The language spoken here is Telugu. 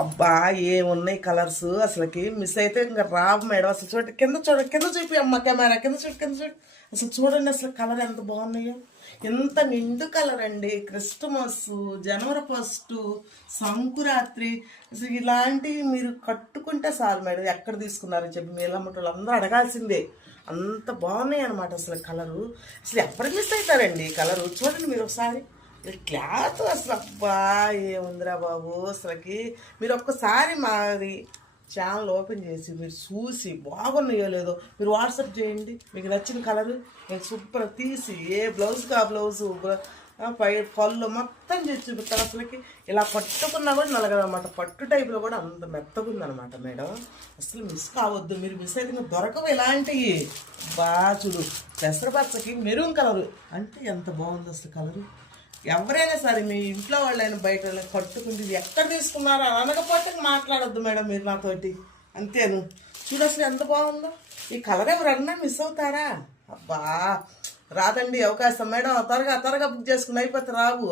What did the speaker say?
అబ్బా ఏమున్నాయి కలర్స్ అసలుకి మిస్ అయితే ఇంకా రావు మేడం. అసలు చూడండి, కింద చూపి అమ్మ కెమెరా కింద చూడు అసలు చూడండి అసలు కలర్ ఎంత బాగున్నాయో. ఎంత నిండు కలర్ అండి. క్రిస్టమస్, జనవరి 1, సంకురాత్రి, అసలు ఇలాంటివి మీరు కట్టుకుంటే చాలు మేడం. ఎక్కడ తీసుకున్నారని చెప్పి మేలమ్మటోళ్ళు అందరూ అడగాల్సిందే. అంత బాగున్నాయి అనమాట అసలు కలరు. అసలు ఎప్పటికి మిస్ అవుతారండి కలరు. చూడండి మీరు ఒకసారి క్లాత్ అసలు అబ్బా ఏముందిరా బాబు. అసలుకి మీరు ఒక్కసారి మాది ఛానల్ ఓపెన్ చేసి మీరు చూసి బాగున్నాయో లేదో మీరు వాట్సాప్ చేయండి. మీకు నచ్చిన కలరు నేను సూపర్ తీసి ఏ బ్లౌజ్కి ఆ బ్లౌజు పై పళ్ళు మొత్తం చేసి చూపిస్తాను. అసలుకి ఇలా పట్టుకున్నా కూడా నలగదనమాట. పట్టు టైప్లో కూడా అంత మెత్తగా ఉందనమాట మేడం. అసలు మిస్ కావద్దు. మీరు మిస్ అయితే ఇంకా దొరకవు ఇలాంటివి. బాగా చూడు, పెసరపచ్చకి మెరూన్ కలరు అంటే ఎంత బాగుంది అసలు కలరు. ఎవరైనా సరే మీ ఇంట్లో వాళ్ళైనా బయట కట్టుకుంటే ఇది ఎక్కడ తీసుకున్నారో అనకపోతే మాట్లాడొద్దు మేడం మీరు నాతోటి. అంతేను. చూడు అసలు ఎంత బాగుందో. ఈ కలర్ ఎవరన్నా మిస్ అవుతారా? అబ్బా రాదండి అవకాశం మేడం. త్వరగా బుక్ చేసుకుని అయిపోతే రావు.